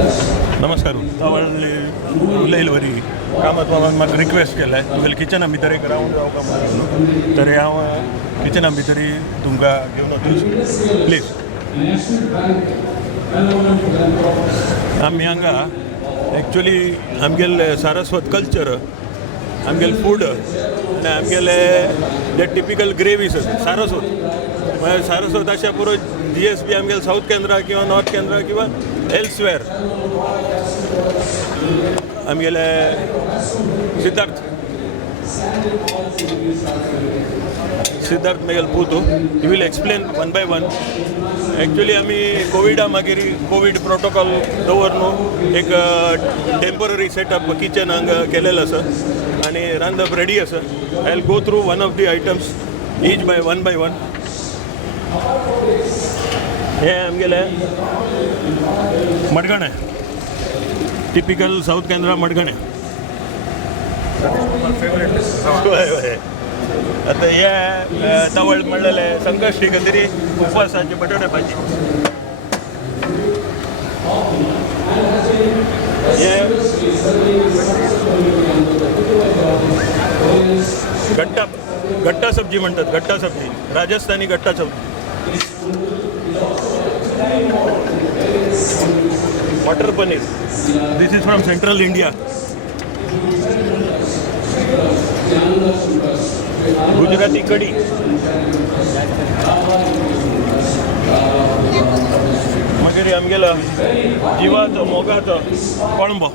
नमस्कार. उलयले वरी कामात म्हाका रिक्वेस्ट केला तुगेले किचना भितर एक रावंड जावका म्हणून तरी हांव किचना भितर तुमकां घेवन वचूं प्लीज. आमी हांगा एक्चुअली आमगेले सारस्वत कल्चर आमगेले फूड आनी आमगेले जे टिपिकल ग्रेवीज सारस्वत म्हळ्यार सारस्वत अशें पुरो GSB आमगेले साऊथ केंद्रा किंवा नॉर्थ केंद्रा किंवा एल्सवेअर आमगेले सिद्धार्थ मेगेल पुतू he will explain one by one. Actually आमी कोविडा मागीर कोविड प्रोटोकॉल दवरून एक टेम्पररी सेटअप किचन हांगा केलेलो आसा आनी रांदप रेडी आसा. I will go through one of the items each by one. हे आमगेले मडगणे टिपिकल साऊथ केंद्रा मडगणे. आता हे तवळ म्हणलेले संकष्टी तरी उपवासाची बटाटे भाजी. हे गट्टा सब्जी म्हणतात. गट्टा सब्जी Rajasthani gatta sabzi. Matar paneer this is from central India. Gujarati kadhi. मागीर आमगेलो जिवाचो मोगाचो कोळंबो.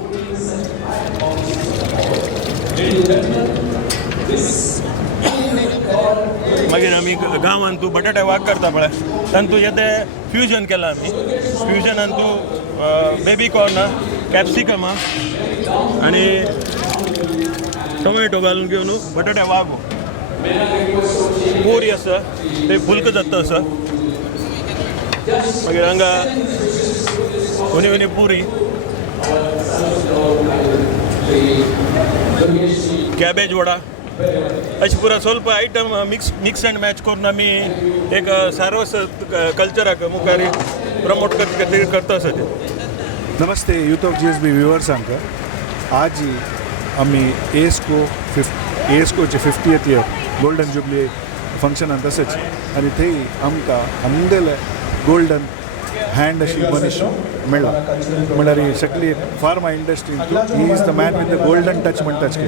मागीर आमी गांवांत तूं बटाटे वाग करता पळय तातूंत येते फ्युजन केलां आमी. फ्युजनान तूं बेबी कॉर्न कॅप्सिकम आनी टोमॅटो घालून घेवन बटाटे वागो पुरी आसा ते फुलक जाता आसा. मागीर हांगा उनी पुरी कॅबेज वडा अशें पुरा ಸ್ವಲ್ಪ आयटम मिक्स अँड मॅच करून आमी एक सारस्वत कल्चराक मुखार प्रमोट करता आसा. नमस्ते यूथ ऑफ GSB व्ह्युअर्स. आमकां आज आमी एस्कोचे 50th इयर गोल्डन जुबली फंक्शनान तशेंच आनी थंय आमकां आमगेले गोल्डन हँड अशी मनीस मेळ्ळा. म्हणल्यार ही सगळी फार्मा इंडस्ट्री ही is the man with the golden touch म्हणटाच की.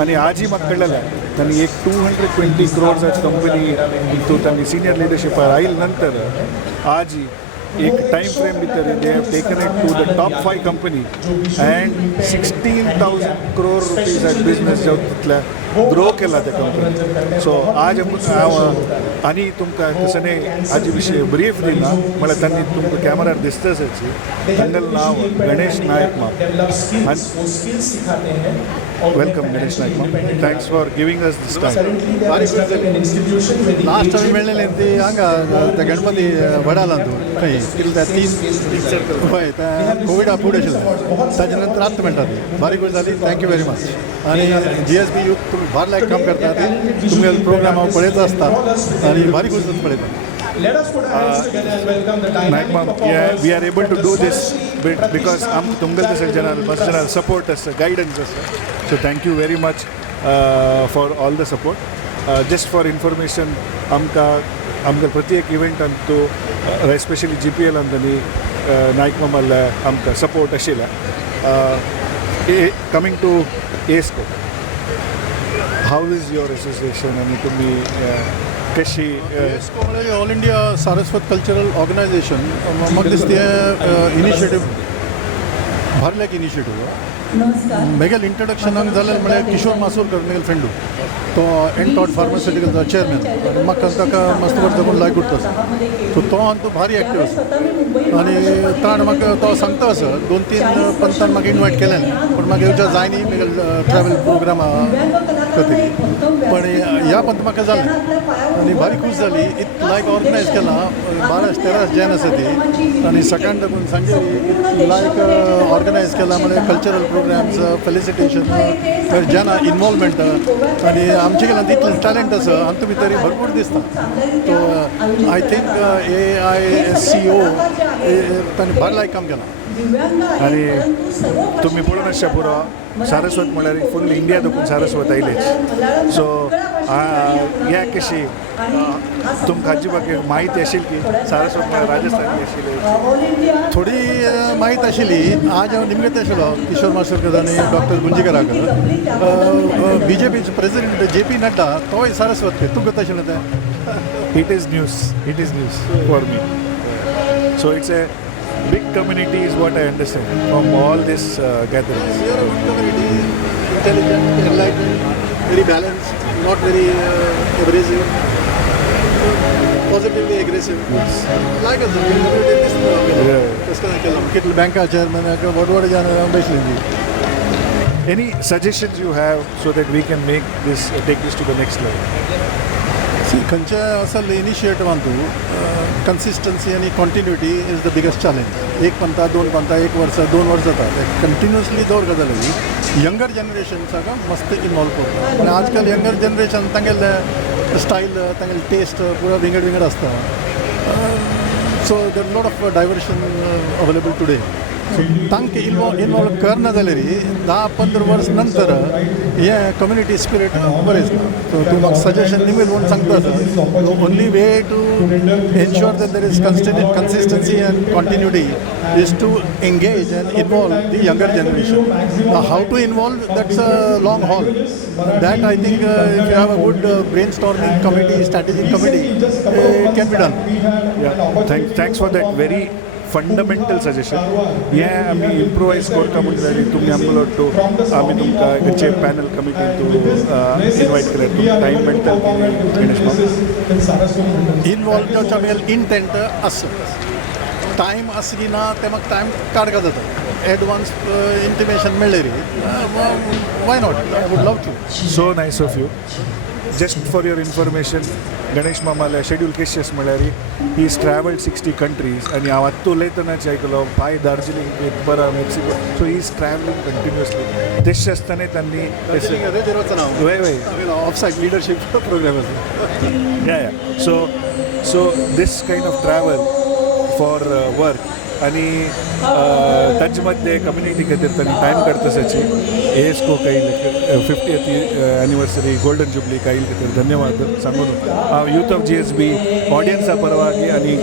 आनी आजही म्हाका कळलेलें तांणी एक 220 crores कंपनी हितून तांणी सिनियर लिडरशिपार आयिल्ले नंतर आज एक टाइम फ्रेम भितर they have taken it to the top 5 company and 16,000 crore rupees at business जावन तितल्या ग्रो केला त्या कंपनी. सो आज हांव आनी तुमकां तसने हाजे विशीं ब्रीफ दिला. म्हळ्यार तांणी तुमकां कॅमेरार दिसता आसची. तांगेलें नांव गणेश नायक माम. वेलकम गणेश नायक माम. Thanks for giving us this time. Last time मेळ्ळेलें ती हांगा त्या गणपती वडाला तूं खंय त्या 3 हय त्या कोविडा फूड आशिल्लें ताजे नंतर आत्तां मेळटा ती बारीक गोष्ट जाली. Thank you very much. आनी GSB यूथ तुमी फार लायक काम करता. तुमगेले प्रोग्राम हांव पळयता आसता आनी बारीक गोष्ट पळयता. नायक ma'am, we are able to do this because आमकां तुमगेले तशें जनरल सपोर्ट आसता, गायडन्स आसता. So thank you very much for all the support. Just for information आमकां प्रत्येक इव्हेंटान तूं एस्पेशली GPL तांणी नायक मामाल आमकां सपोर्ट आशिल्ला. Coming to ASCO, how is your association आनी तुमी कशी? एस्को म्हळ्यार all India Saraswat cultural organisation. म्हाका दिसता इनिशिएटीव भार लायक इनिशिएटीव. मेगेल इंट्रोडक्शनाक जालें म्हळ्यार किशोर मासोरकर मेगेल फ्रेंडू तो एनटॉट फार्मास्युटिकल चेअरमॅन. म्हाका ताका मस्त बरें जमून लायक उरता. सो तो आनी तो भारी एक्टीव आसा आनी ताण म्हाका तो सांगता आसा 2-3 पंथान म्हाका इनवायट केलें पूण म्हाका येवच्या जाय न्ही मेगेल ट्रॅवल प्रोग्रामा खातीर. पण ह्या पंथ म्हाका जालें आनी भारी खूश जाली. इत लायक ऑर्गनायज केलां 12-13 जैन आसा ती आनी सकाळ लागून सांजे लायक ऑर्गनायज केलां म्हळ्यार कल्चरल प्रोग्राम्स फेलिसिटेशन जेना इनवॉल्वमेंट आनी आमचे गेल्यान तितलें टॅलंट आसा आमचे भितर भरपूर दिसता. तो आय थिंक AISCO ताणें भार लायक काम केलां. आनी तुमी पळोवन आसच्या पुरो सारस्वत म्हळ्यार फूल इंडिया देखून सारस्वत आयलेच सो ह्या कशी तुमकां हाजे बाकी माहिती आशिल्ली की सारस्वत म्हळ्यार राजस्थानी आशिल्ले थोडी माहीत आशिल्ली आज हांव निमगेत आशिल्लो किशोर माशेलकर आनी डॉक्टर गुंजीकराक BJPचे प्रेसिडेंट JP नड्डा तोय सारस्वत तुका कशें आशिल्लें तें It is news for me. So it's a big community is what I understand from all this gatherings. You are a good community, intelligent, enlightened, very balanced, not very abrasive, positively aggressive. Yes. Like us, community this Yeah. कसं केलं कितले बँका chairman व्हड जाण बसलेली. Any suggestions you have so that we can take this to the next level? खंयच्या असल इनिशिएटिव्हान तूं कन्सिस्टन्सी आनी कॉन्टिन्युटी इज द बिगस्ट चॅलेंज. एक पंथा 2 पंथा 1 वर्स 2 वर्स जाता ते कंटिन्युअसली दवर गजाली यंगर जनरेशन्साक मस्त इनवॉल्व करता. आनी आजकाल यंगर जनरेशन तांगेले स्टायल तांगेले टेस्ट पुरो विंगड विंगड आसता. So there lot of diversion available today. तांकां इनवॉल्व करना जाल्यार 10-15 वर्स नंतर हे कम्युनिटी स्पिरीट बरें दिसता. सो तूं म्हाका सजेशन निमेल म्हणून सांगता only way to ensure that there is consistency and continuity is to engage and involve the younger generation. How to involve, that's a long haul. That I think if you have a good brainstorming committee, strategic committee, it can be done. Yeah, thanks for that very fundamental suggestion. Yeah, आमी improvise करता म्हणटरी तुमी आमकां वाटतो आमी तुमकां खंयचे panel कमिटीन invite केल्यार तुमकां टायम मेळटा गणेश बाब? इनवॉल्व जावचे आमगेले इंटेंट आसा. टायम आसा की ना ते म्हाका टायम काडका जाता. एडवान्स इंटिमेशन मेळ्ळें why not, I would love to. So nice of you. Just for your information, Ganesh मामाले शेड्यूल केसेस म्हळ्यार ही इज ट्रॅवल्ड 60 countries आनी हांव आत्ता उलयतनाच आयकलो पाय दार्जिलिंग बरा Mexico. So he is travelling continuously. तशें आसतना त्यांनी वय वय ऑफ सायड लिडरशीप प्रोग्राम आसा. या so this kind of travel for work आनी ताचे मध्य कम्युनिटी खातीर तांणी टायम काडतासाची ASCO कायले 50th एनिवर्सरी गोल्डन जुबली कायल खातीर धन्यवाद सांगून हांव यूथ ऑफ GSB ऑडियन्सा परवागी आनी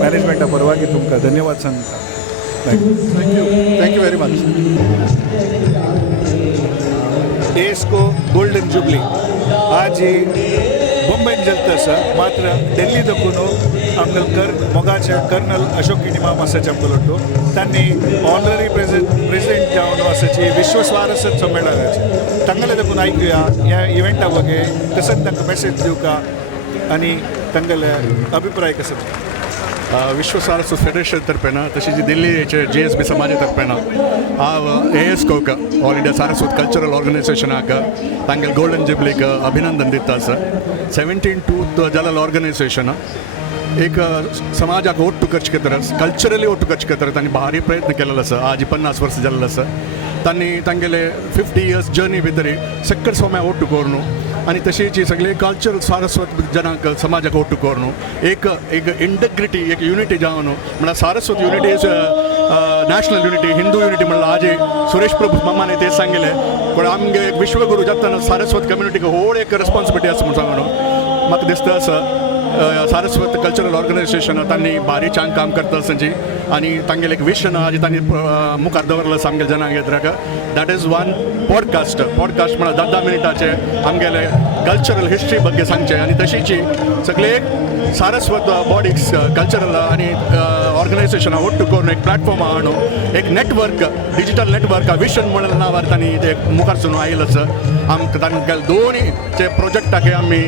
मॅनेजमेंटा परवागी तुमकां धन्यवाद सांगता. Thank you very much. ASCO golden jubilee आज ही मुंबईन जल्त आसा मात्र दिल्ली देखून आमगेल मोगाचे कर्नल अशोक किनिमा आसाचे आमकां लोटो तांणी ऑनररी प्रेसिडेंट जावन आसाची विश्व स्वारस्य संमेलनाचे तांगेले देखून आयकुया ह्या इव्हेंटा बगे कसं तांकां मेसेज दिवका आनी तांगेले अभिप्राय कसो. विश्व सारस्वत फेडरेशन तर्फेन तशेंच दिल्लीचे GSB समाजा तर्फेन हांव ASCOक ऑल इंडिया सारस्वत कल्चरल ऑर्गनायझेशनाक तांगेल गोल्डन जुबलीक अभिनंदन दिता सर. 17th जालें ऑर्गनायझेशन एक समाजाक ओट्टू करचे खातीर कल्चरली ओट्टू करचे खातीर तांणी भारी प्रयत्न केलेलो आसा. आज 50 वर्स जाल्लो आसा. तांणी तांगेले 50 years जर्नी भितर सक्कड सोम्या ओट्टू करून आनी तशीच सगळे कल्चरल सारस्वत जनाक समाजाक ओट्टू करून एक इंटग्रिटी एक युनिटी जावन म्हळ्यार Saraswat unity is national unity Hindu unity म्हणल्यार आज सुरेश प्रभू मामाने ते सांगिल्ले पण आमगे एक विश्वगुरू जातना सारस्वत कम्युनिटीक व्हड एक रेस्पॉन्सिबिलिटी आसा म्हणून सांगून म्हाका दिसता आसा सारस्वत कल्चरल ऑर्गनायझेशन तांणी भारी छान काम करता संजी आनी तांगेलें एक विशन आज तांणी मुखार दवरला आमगे जनांक येत्राक. दॅट इज वन पॉडकास्ट म्हळ्यार 10 मिनटाचे आमगेले कल्चरल हिस्ट्री बद्दल सांगचे आनी तशीच सगळे सारस्वत बॉडीज कल्चरल आनी ऑर्गनायझेशनां ओट्टू करून एक प्लॅटफॉर्म हाडून एक नेटवर्क डिजिटल नेटवर्क विशन म्हणून नांवार तांणी ते मुखार सुरू आयिल्लो आसा. आमकां तांगेले दोनूय प्रोजेक्टाक आमी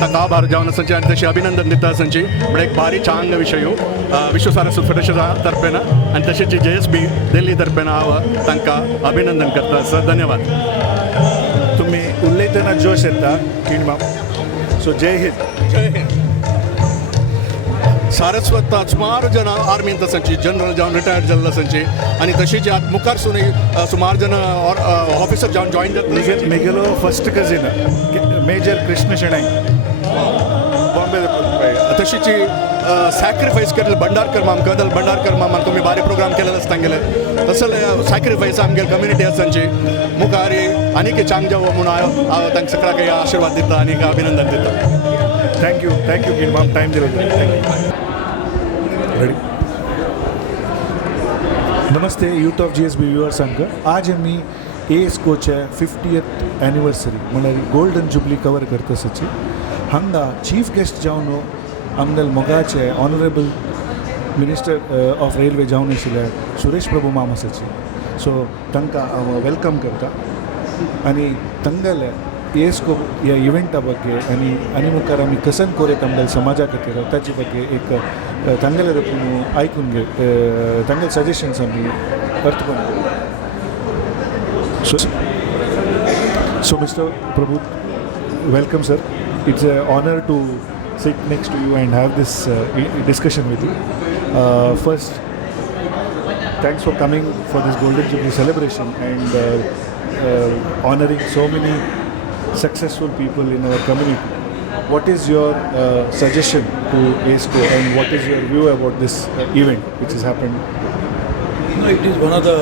तांकां आभार जावन आसाचे आनी तशें अभिनंदन दिता आसाची म्हणजे एक भारी छान विशय विश्व सारस्वत फेडरेशना तर्फेन आनी तशेंच GSB दिल्ली तर्फेन हांव तांकां अभिनंदन करता सर. धन्यवाद. तुम्ही उलयतना जोश येता किणमा. सो जय हिंद. जय हिंद. सारस्वत सुमार जन आर्मींत आसाची जनरल जावन रिटायर्ड जाल्लो आसाची आनी तशीच मुखार सुमार जन ऑफिसर जावन जॉइन जाता. मेगेलो first cousin major Krishna Shenoy Bombay तशीची सॅक्रिफायस केलेलं भंडारकर माम कदल भंडारकर मामान तुम्ही भारी प्रोग्राम केलेलं तांगेले तसले सॅक्रिफायस आमगे कम्युनिटी आसा तांची मुखारी आनीक चांग जावं म्हणून हांव तांकां सगळ्यांक आशिर्वाद दिता आनी अभिनंदन दिता. थँक्यू की माम टायम दिलो. रेडी. नमस्ते यूथ ऑफ GSB व्ह्युअर्स हांकां. आज आमी ASCOचे 50th एनिवर्सरी म्हणल्यार गोल्डन जुबली कवर करता आसाची. हांगा चीफ गेस्ट जावन आमगेल मोगाचे ऑनरेबल मिनिस्टर ऑफ रेल्वे जावन आशिल्ले सुरेश प्रभू माम आसाची. सो तांकां हांव वेलकम करता आनी तांगेले ASCO ह्या इव्हेंटा बग्गे आनी मुखार आमी कसन कोरेत आमगेल्या समाजा खातीर ताचे बग्गे एक तांगेले आयकून घे तांगेले सजेशन्स आमी अर्थ करून. So Mr. Prabhu, welcome sir. It's an honor to sit next to you and have this discussion with you. First, thanks for coming for this Golden Jubilee celebration and honoring so many successful people in our community. What is your suggestion to ASCO and what is your view about this event which has happened? It is one of the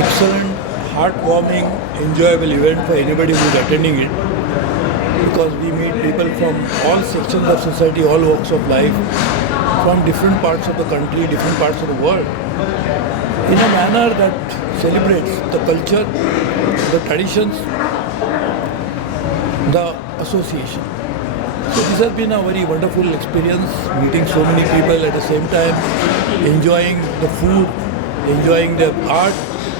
excellent, heartwarming, enjoyable event for anybody who is attending it, because we meet people from all sections of society, all walks of life, from different parts of the country, different parts of the world, in a manner that celebrates the culture, the traditions, the association. So this has been a very wonderful experience, meeting so many people at the same time, enjoying the food, enjoying the art,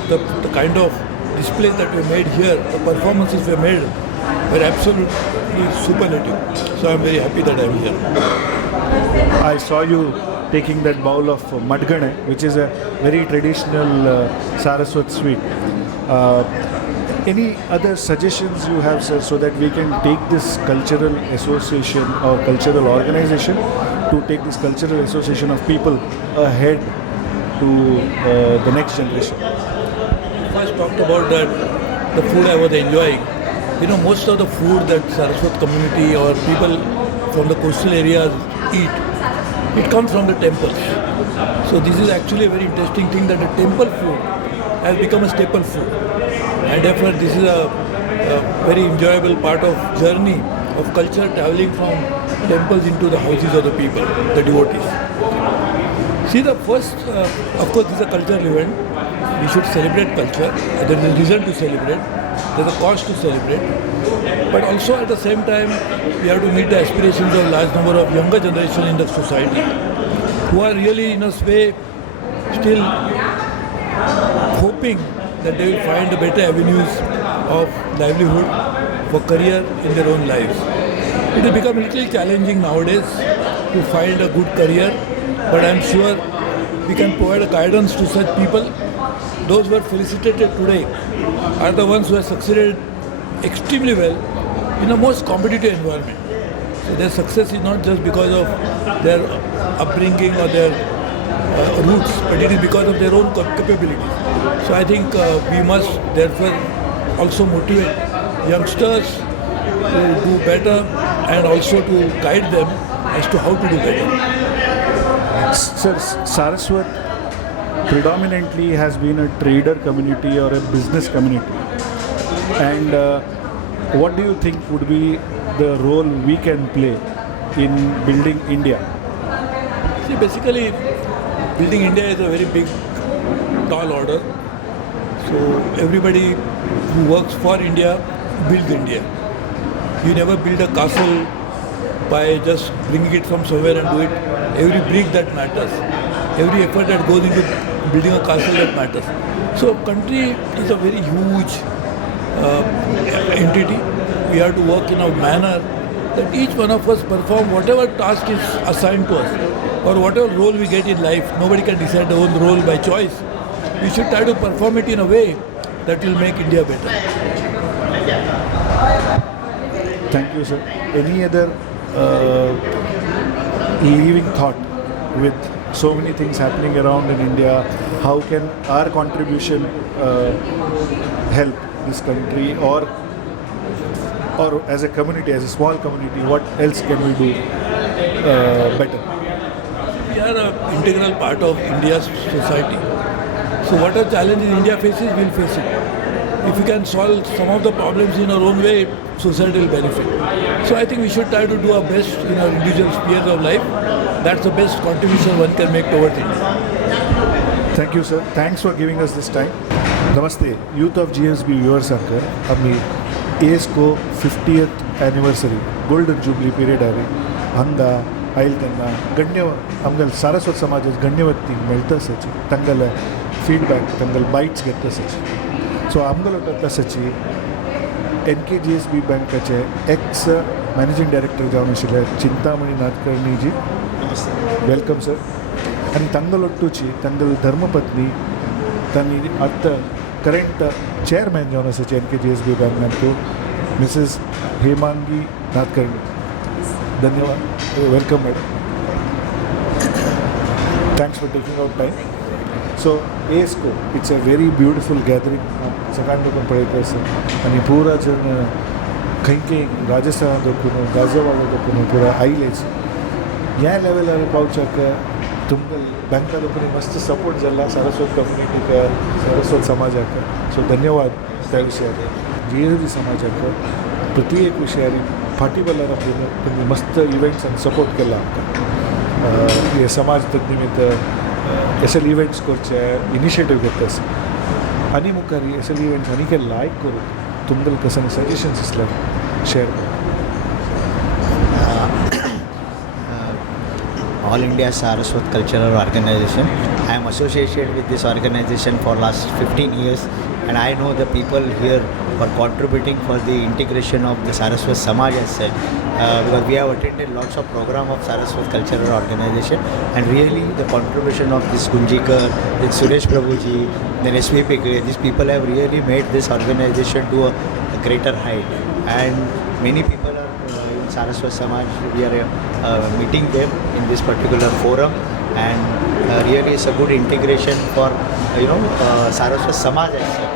the kind of displays that were made here, the performances were made were absolutely superlative. So I'm very happy that I'm here. I saw you taking that bowl of madgane, which is a very traditional Saraswat sweet. Any other suggestions you have, sir, so that we can take this cultural association or cultural organization to take this cultural association of people ahead to the next generation? First talked about that the food I was enjoying. You know, most of the food that Saraswat community or people from the coastal areas eat, it comes from the temples. So this is actually a very interesting thing that the temple food has become a staple food. And therefore this is a very enjoyable part of journey of culture, traveling from temples into the houses of the people, the devotees. See, the first, of course, this is a cultural event. We should celebrate culture. There is a reason to celebrate. There is a cause to celebrate. But also at the same time, we have to meet the aspirations of a large number of younger generation in the society who are really, in a way, still hoping that they will find better avenues of livelihood for career in their own lives. It has become a little challenging nowadays to find a good career, but I am sure we can provide a guidance to such people. Those who are felicitated today are the ones who have succeeded extremely well in a most competitive environment. So their success is not just because of their upbringing or their roots, but it is because of their own capabilities. So I think we must therefore also motivate youngsters to do better and also to guide them as to how to do better. Sir, Saraswat predominantly has been a trader community or a business community. And what do you think would be the role we can play in building India? See, basically, building India is a very big, tall order. So everybody who works for India builds India. You never build a castle by just bringing it from somewhere and do it. Every brick that matters. Every effort that goes into building a castle that matters. So country is a very huge entity. We have to work in a manner that each one of us perform whatever task is assigned to us or whatever role we get in life. Nobody can decide their own role by choice. We should try to perform it in a way that will make India better. Thank you, sir. Any other leaving thought with so many things happening around in India? How can our contribution help this country or or as a community, as a small community, what else can we do better? We are an integral part of India's society. So whatever challenges India faces, we'll face it. If we can solve some of the problems in our own way, society will benefit. So I think we should try to do our best in our individual spheres of life. That's the best contribution one can make towards India. Thank you, sir. Thanks for giving us this time. Namaste. Youth of GSB viewers आकर आम्ही ASCO 50th anniversary golden jubilee period आहे हांगा oil तेन्ना गण्य आमगेल सारस्वत समाजाचे गण्य व्यक्ती मेळटसच तांगेले feedback तांगेले bites घेतसच सो आमगेलो तसची NKGSB बँकेचे एक्स मॅनेजिंग डायरेक्टर जावन आशिल्ले चिंतामणी नादकर्णी जी वेलकम सर आनी तांगेलोट्टूची तांगेल धर्मपत्नी तांणी आतां करंट चेअरमॅन जावन आसाचे NKGSB बँकांतू मिसेस हेमांगी नादकर्णी धन्यवाद welcome madam thanks for taking out time so ASCO it's a very beautiful gathering सकाळ लोकांक पळयता आसा आनी पुरा जन खंय खंय राजस्थान देखून गाजोवाडा देखून पुरा आयलेच ह्या लेवलार पावच्याक तुमकां बँका लोकांनी मस्त सपोर्ट जाला सारस्वत कम्युनिटीक सारस्वत समाजाक सो धन्यवाद त्या विशयार GSB समाजाक प्रति एक विशयार फाटी बल्लार तुम्ही मस्त इव्हेंट्स आणि सपोर्ट केला आमकां हे समाज निमित्त एसएल इव्हेंट्स करचे इनिशिएटीव घेतस आनी मुखारी एसएल इव्हेंट्स आनी के लायक करून तुमकां कसं सजेशन्स आसल्यार share All India Saraswat Cultural Organization. I am associated with this organization for last 15 years and I know the people here for contributing for the integration of the Saraswat Samaj as such. Because we have attended lots of program of Saraswat Cultural Organization and really the contribution of this Gunjikar, then Suresh Prabhuji, then SVP, these people have really made this organization to a greater height and many people are in Saraswat Samaj, we are meeting them in this particular forum and really it's a good integration for Saraswat Samaj as such.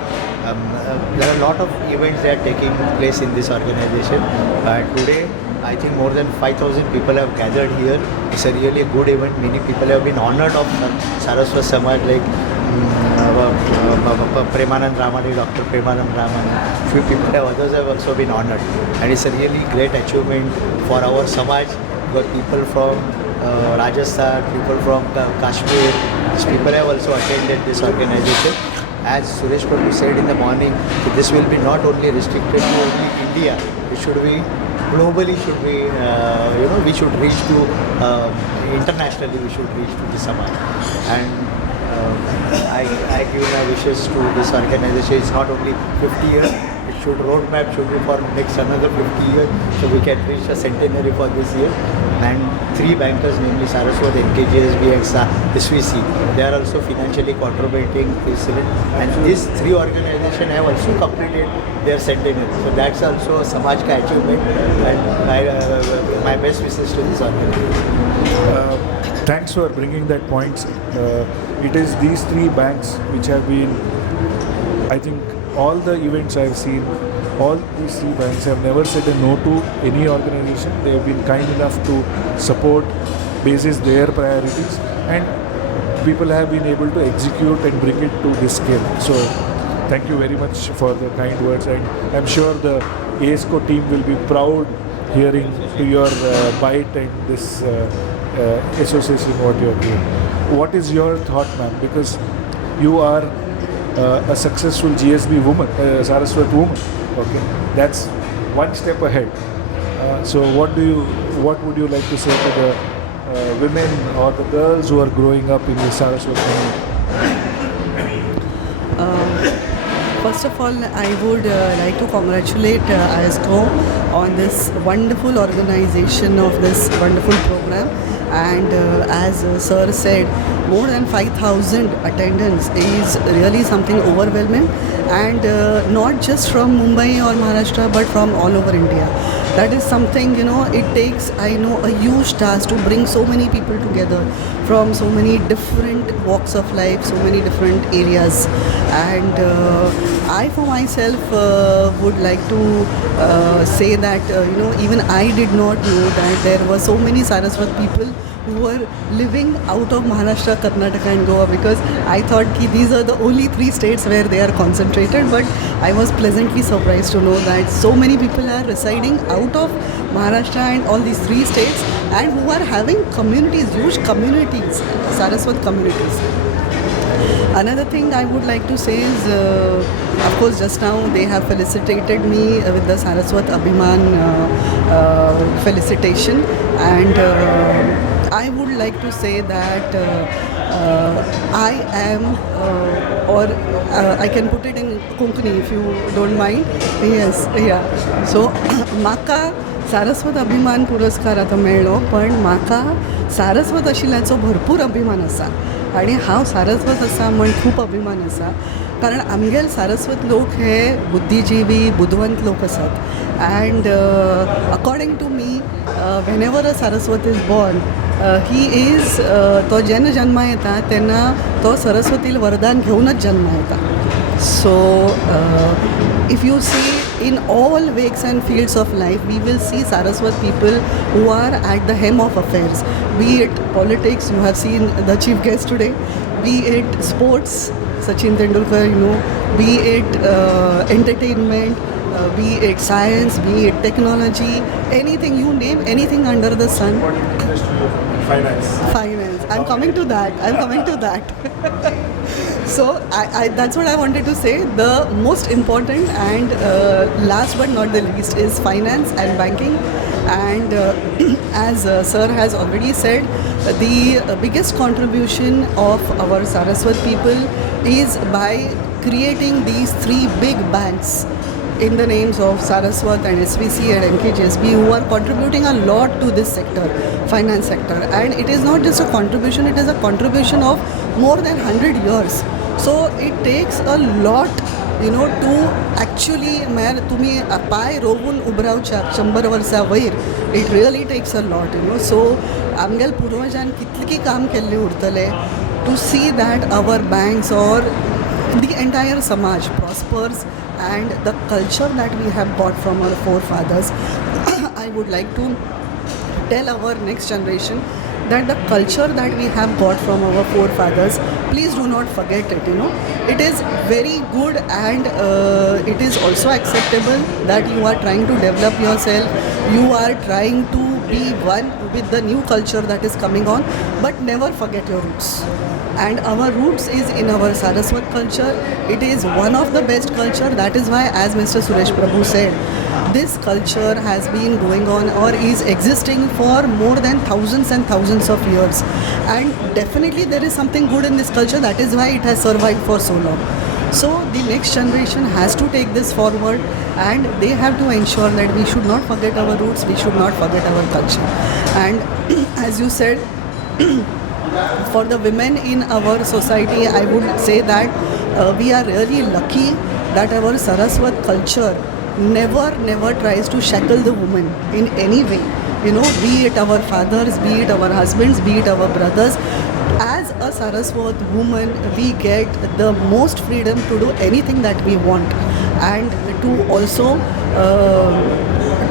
There are a lot of events that are taking place in this organization. Today, I think more than 5,000 people have gathered here. It's a really good event. Many people have been honored of Saraswat Samaj, like Premanand Ramani, Dr. Premanand Ramani. Few people have, others have also been honored. And it's a really great achievement for our Samaj. We got people from Rajasthan, people from Kashmir. These people have also attended this organization. As Suresh Prabhu said in the morning, this will be not only restricted to only India. It should be globally. Should be we should reach to internationally. We should reach to the Samaj. And I give my wishes to this organization. It's not only 50 years. It should roadmap should be for next another 50 years, so we can reach a centenary for this year. And 3 bankers, namely Saraswat, NKGSB and SVC, they are also financially contributing this event. And these 3 organizations have also completed their centenary. So that's also a Samaj ka achievement. And my best wishes to this organization. Thanks for bringing that points. It is these 3 banks which have been, I think, all the events I've seen, all these 3 banks have never said a no to any organization. They have been kind enough to support basis their priorities, and people have been able to execute and bring it to this scale. So thank you very much for the kind words, and I'm sure the ASCO team will be proud hearing to your bite and this association what you're doing. What is your thought, ma'am? Because you are a successful GSB woman, Saraswat woman. Okay, that's one step ahead. So what would you like to say to the women or the girls who are growing up in the Saraswat community? First of all, I would like to congratulate ISCO on this wonderful organization of this wonderful program. And as Sir said, more than 5,000 attendance is really something overwhelming, and not just from Mumbai or Maharashtra but from all over India. That is something, it takes, I know, a huge task to bring so many people together from so many different different walks of life, so many different areas. And I for myself would like to say that, even I did not know that there were so many Saraswat people who were living out of Maharashtra, Karnataka and Goa, because I thought ki these are the only 3 states where they are concentrated, but I was pleasantly surprised to know that so many people are residing out of Maharashtra and all these 3 states, and who are having communities, huge communities, Saraswat communities. Another thing I would like to say is, of course, just now they have felicitated me with the Saraswat Abhiman felicitation, and I would like to say that I am, or I can put it in Konkani if you don't mind. Yes, yeah. So, म्हाका सारस्वत अभिमान पुरस्कार आतां मेळ्ळो, पण म्हाका सारस्वत आशिल्ल्याचो भरपूर अभिमान आसा आनी हांव सारस्वत आसा म्हण खूब अभिमान आसा, कारण आमगेले सारस्वत लोक हे बुद्धिजीवी, बुद्धवंत लोक आसात. And according to me, whenever a Saraswat is born, he is, तो जेन्ना जन्मा येता तेन्ना तो सरस्वतील वरदान घेऊनच जन्मा येता. So if you see in all wakes and fields of life, we will see Saraswat people who are at the hem of affairs, be it politics, you have seen the chief guest today, be it sports, Sachin Tendulkar, be it entertainment, be it science, be it technology, anything, you name anything under the sun. Finance. I'm coming to that. So that's what I wanted to say. The most important and last but not the least is finance and banking. And as Sir has already said, the biggest contribution of our Saraswat people is by creating these 3 big banks in the names of Saraswat and SVC and NKGSB, who are contributing a lot to this sector, finance sector. And it is not just a contribution, it is a contribution of more than 100 years. So it takes a lot, to actually, तुम्ही पाय रोवून उबरावच्या 100 वर्सां वयर, it really takes a lot, So आमगेल पुर्वजान कितली काम केल्लें उरतलें to see that our banks or the entire Samaj prospers, and the culture that we have got from our forefathers. I would like to tell our next generation that the culture that we have got from our forefathers, please do not forget it. It is very good, and it is also acceptable that you are trying to develop yourself, you are trying to be one with the new culture that is coming on, but never forget your roots. And our roots is in our Saraswat culture. It is one of the best culture. That is why, as Mr. Suresh Prabhu said, this culture has been going on or is existing for more than thousands and thousands of years. And definitely there is something good in this culture. That is why it has survived for so long. So the next generation has to take this forward, and they have to ensure that we should not forget our roots, we should not forget our culture. And as you said, for the women in our society, I would say that we are really lucky that our Saraswat culture never tries to shackle the woman in any way. Be it our fathers, be it our husbands, be it our brothers. As a Saraswat woman, we get the most freedom to do anything that we want, and to also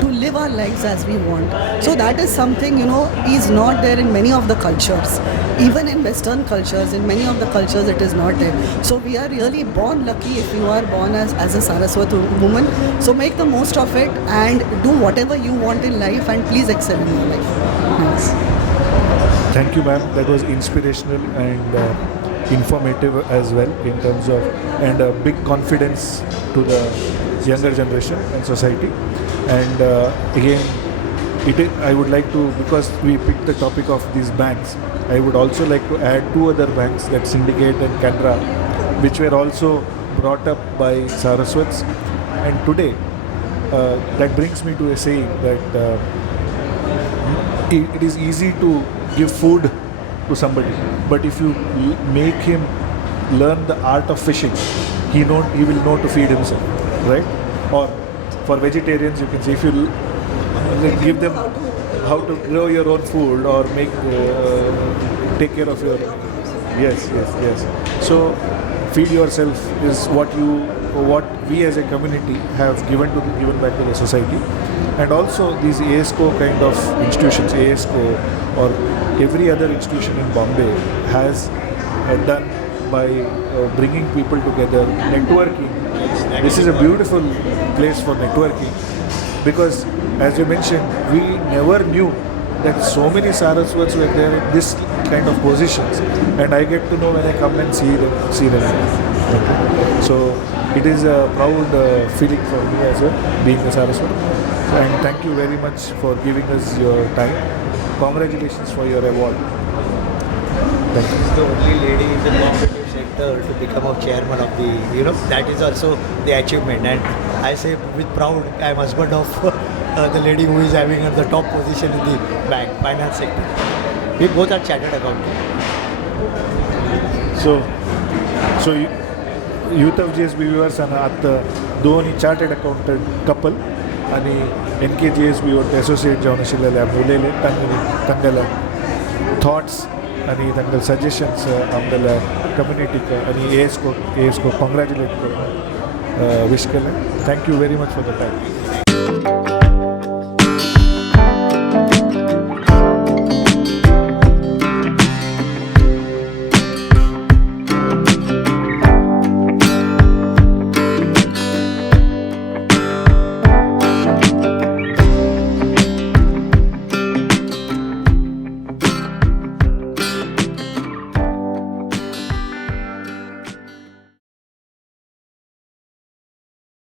to live our lives as we want. So that is something, is not there in many of the cultures. Even in Western cultures, in many of the cultures, it is not there. So we are really born lucky if you are born as a Saraswat woman. So make the most of it and do whatever you want in life, and please excel in your life. Thanks. Thank you, ma'am. That was inspirational and informative as well in terms of, and a big confidence to the younger generation and society. And again, I would like to, because we picked the topic of these banks, I would also like to add 2 other banks, that Syndicate and Canara, which were also brought up by Saraswats. And today, that brings me to a saying that it is easy to give food to somebody, but if you make him learn the art of fishing, he will know to feed himself, right? Or for vegetarians, you can say, if you give them how to grow your own food or take care of your Yes, yes, yes. So feed yourself is what we as a community have given back to the society, and also these ASCO kind of institutions, ASCO or every other institution in Bombay has done by bringing people together, networking. This is a beautiful place for networking because, as you mentioned, we never knew that so many Saraswats were there in this kind of positions, and I get to know when I come and see them. So it is a proud feeling for me as well, being a Saraswat. And thank you very much for giving us your time. Congratulations for your award. Thank you. She's the only lady in the cooperative sector to become a chairman of the, that is also the achievement. And I say with proud, I am husband of the lady who is having the top position in the bank, finance sector. We both are chartered accountants. So Youth of GSB viewers and आता दोन्ही chartered accountant couple आणि NKGSB वरती associate जावन आशिल्ले उलयले तांगेले thoughts आणि तांगेले सजेशन्स आमगेल्या कम्युनिटीक आणि ASCO कॉंग्रॅच्युलेट करून विश केलें. Thank you very much for the time.